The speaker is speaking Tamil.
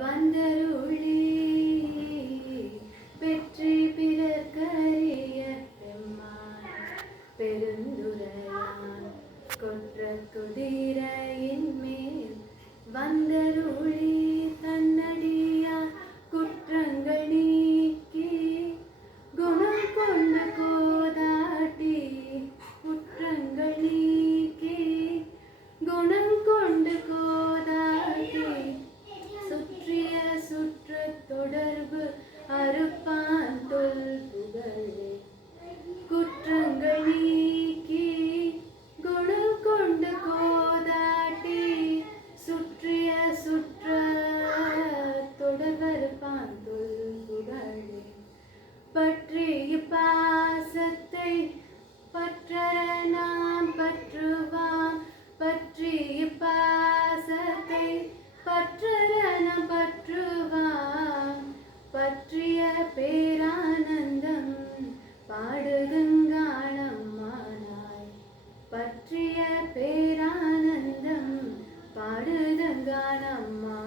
வந்தருளி வெற்றி பிறர்க்கரிய பெம்மான் பெருந்துரையான் கொற்ற குதிரையின் மேல் வந்தருளி தன்னடியா குற்றங்கள் நீக்கி குணம் கொண்ட கோதாட்டி குற்றங்கள் நீக்கி குணம் கொண்டு கோதாட்டி பற்றற பற்றுவான். பற்றிய பேரானந்தம் பாடுதுங்கானம்மானாய். பற்றிய பேரானந்தம் பாடுதங்கானம்மா